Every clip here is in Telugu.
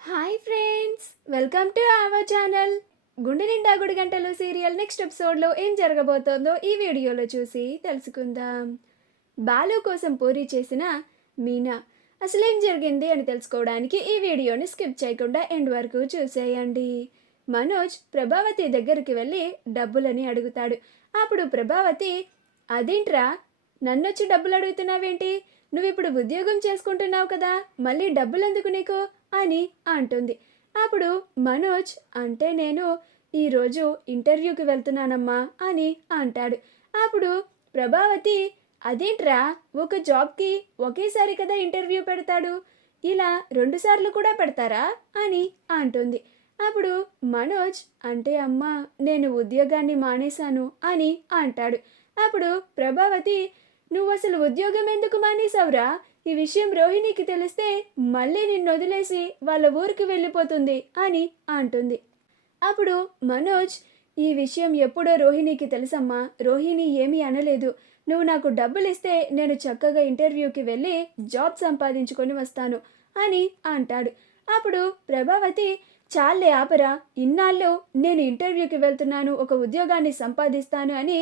Hi friends, welcome to our channel. గుండె నిండా గుడి గంటలు సీరియల్ నెక్స్ట్ ఎపిసోడ్లో ఏం జరగబోతోందో ఈ వీడియోలో చూసి తెలుసుకుందాం. బాలు కోసం పూరి చేసిన మీనా అసలేం జరిగింది అని తెలుసుకోవడానికి ఈ వీడియోని స్కిప్ చేయకుండా ఎండ్ వరకు చూసేయండి. మనోజ్ ప్రభావతి దగ్గరికి వెళ్ళి డబ్బులని అడుగుతాడు. అప్పుడు ప్రభావతి, అదేంట్రా నన్నొచ్చి డబ్బులు అడుగుతున్నావేంటి? నువ్వు ఇప్పుడు ఉద్యోగం చేసుకుంటున్నావు కదా, మళ్ళీ డబ్బులు ఎందుకు నీకు అని అంటుంది. అప్పుడు మనోజ్, అంటే నేను ఈరోజు ఇంటర్వ్యూకి వెళ్తున్నానమ్మా అని అంటాడు. అప్పుడు ప్రభావతి, అదేంట్రా ఒక జాబ్కి ఒకేసారి కదా ఇంటర్వ్యూ పెడతాడు, ఇలా 2 సార్లు కూడా పెడతారా అని అంటుంది. అప్పుడు మనోజ్, అంటే అమ్మా నేను ఉద్యోగాన్ని మానేశాను అని అంటాడు. అప్పుడు ప్రభావతి, నువ్వు అసలు ఉద్యోగం ఎందుకు మానేశావురా? ఈ విషయం రోహిణికి తెలిస్తే మళ్ళీ నిన్ను వదిలేసి వాళ్ళ ఊరికి వెళ్ళిపోతుంది అని అంటుంది. అప్పుడు మనోజ్, ఈ విషయం ఎప్పుడో రోహిణికి తెలుసమ్మా, రోహిణి ఏమీ అనలేదు. నువ్వు నాకు డబ్బులు ఇస్తే నేను చక్కగా ఇంటర్వ్యూకి వెళ్ళి జాబ్ సంపాదించుకొని వస్తాను అని అంటాడు. అప్పుడు ప్రభావతి, చాలే ఆపరా, ఇన్నాళ్ళు నేను ఇంటర్వ్యూకి వెళ్తున్నాను, ఒక ఉద్యోగాన్ని సంపాదిస్తాను అని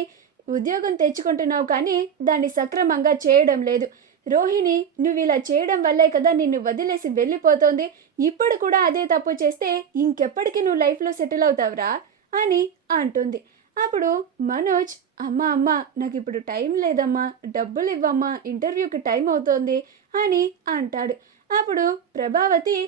ఉద్యోగం తెచ్చుకుంటున్నావు, కానీ దాన్ని సక్రమంగా చేయడం లేదు. రోహిణి, నువ్వు ఇలా చేయడం వల్లే కదా నిన్ను వదిలేసి వెళ్ళిపోతోంది. ఇప్పుడు కూడా అదే తప్పు చేస్తే ఇంకెప్పటికీ నువ్వు లైఫ్లో సెటిల్ అవుతావురా అని అంటుంది. అప్పుడు మనోజ్, అమ్మ నాకు ఇప్పుడు టైం లేదమ్మా, డబ్బులు ఇవ్వమ్మా, ఇంటర్వ్యూకి టైం అవుతోంది అని అంటాడు. అప్పుడు ప్రభావతి,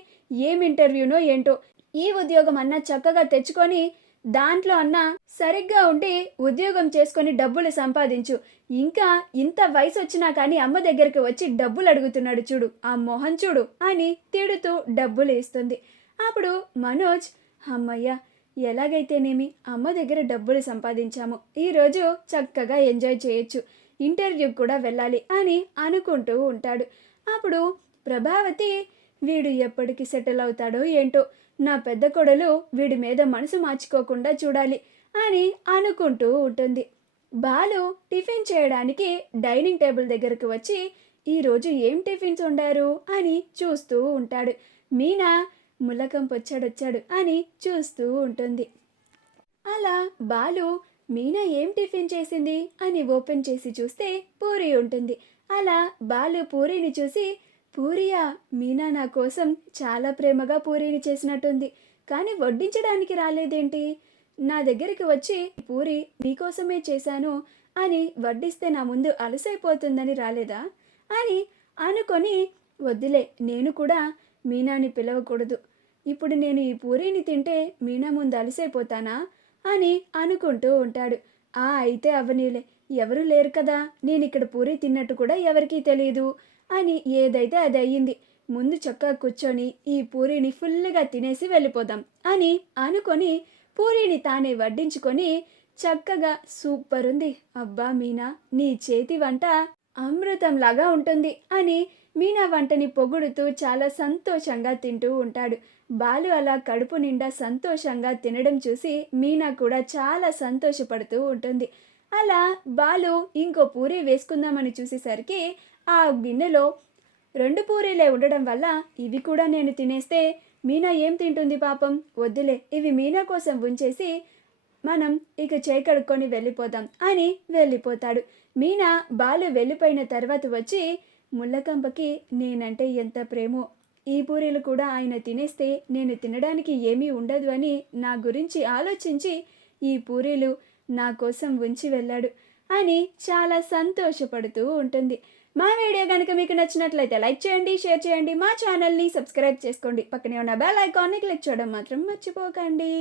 ఏం ఇంటర్వ్యూనో ఏంటో, ఈ ఉద్యోగం అన్నా చక్కగా తెచ్చుకొని దాంట్లో అన్నా సరిగ్గా ఉండి ఉద్యోగం చేసుకొని డబ్బులు సంపాదించు. ఇంకా ఇంత వయసు వచ్చినా కానీ అమ్మ దగ్గరికి వచ్చి డబ్బులు అడుగుతున్నాడు చూడు, ఆ మొహం చూడు అని తిడుతూ డబ్బులు ఇస్తుంది. అప్పుడు మనోజ్, అమ్మయ్య ఎలాగైతేనేమి అమ్మ దగ్గర డబ్బులు సంపాదించాము, ఈరోజు చక్కగా ఎంజాయ్ చేయొచ్చు, ఇంటర్వ్యూకి కూడా వెళ్ళాలి అని అనుకుంటూ ఉంటాడు. అప్పుడు ప్రభావతి, వీడు ఎప్పటికి సెటిల్ అవుతాడో ఏంటో, నా పెద్ద కొడలు వీడి మీద మనసు మార్చుకోకుండా చూడాలి అని అనుకుంటూ ఉంటుంది. బాలు టిఫిన్ చేయడానికి డైనింగ్ టేబుల్ దగ్గరకు వచ్చి ఈరోజు ఏం టిఫిన్స్ వండారు అని చూస్తూ ఉంటాడు. మీనా ములకం పొచ్చాడొచ్చాడు అని చూస్తూ ఉంటుంది. అలా బాలు మీనా ఏం టిఫిన్ చేసింది అని ఓపెన్ చేసి చూస్తే పూరి ఉంటుంది. అలా బాలు పూరిని చూసి, పూరియా, మీనా నా కోసం చాలా ప్రేమగా పూరీని చేసినట్టుంది, కానీ వడ్డించడానికి రాలేదేంటి? నా దగ్గరికి వచ్చి పూరి నీకోసమే చేశాను అని వడ్డిస్తే నా ముందు అలసైపోతుందని రాలేదా అని అనుకొని, వద్దులే, నేను కూడా మీనాని పిలవకూడదు, ఇప్పుడు నేను ఈ పూరీని తింటే మీనా ముందు అలసైపోతానా అని అనుకుంటూ ఉంటాడు. అయితే అవనీలే, ఎవరు లేరు కదా, నేను ఇక్కడ పూరి తిన్నట్టు కూడా ఎవరికీ తెలియదు అని ఏదైతే అది అయ్యింది, ముందు చక్కగా కూర్చొని ఈ పూరీని ఫుల్గా తినేసి వెళ్ళిపోదాం అని అనుకొని పూరీని తానే వడ్డించుకొని చక్కగా, సూపర్ ఉంది, అబ్బా మీనా నీ చేతి వంట అమృతంలాగా ఉంటుంది అని మీనా వంటని పొగుడుతూ చాలా సంతోషంగా తింటూ ఉంటాడు. బాలు అలా కడుపు నిండా సంతోషంగా తినడం చూసి మీనా కూడా చాలా సంతోషపడుతూ ఉంటుంది. అలా బాలు ఇంకో పూరీ వేసుకుందామని చూసేసరికి ఆ గిన్నెలో 2 పూరీలే ఉండడం వల్ల ఇవి కూడా నేను తినేస్తే మీనా ఏం తింటుంది పాపం, వద్దులే, ఇవి మీనా కోసం ఉంచేసి మనం ఇక చేయి కడుక్కొని వెళ్ళిపోదాం అని వెళ్ళిపోతాడు. మీనా బాలు వెళ్ళిపోయిన తర్వాత వచ్చి, ముళ్ళకంపకి నేనంటే ఎంత ప్రేమో, ఈ పూరీలు కూడా ఆయన తినేస్తే నేను తినడానికి ఏమీ ఉండదు అని నా గురించి ఆలోచించి ఈ పూరీలు నా కోసం ఉంచి వెళ్ళాడు అని చాలా సంతోషపడుతూ ఉంటుంది. మా వీడియో కనుక మీకు నచ్చినట్లయితే లైక్ చేయండి, షేర్ చేయండి, మా ఛానల్ని సబ్స్క్రైబ్ చేసుకోండి, పక్కనే ఉన్న బెల్ ఐకాన్ని క్లిక్ చేయడం మాత్రం మర్చిపోకండి.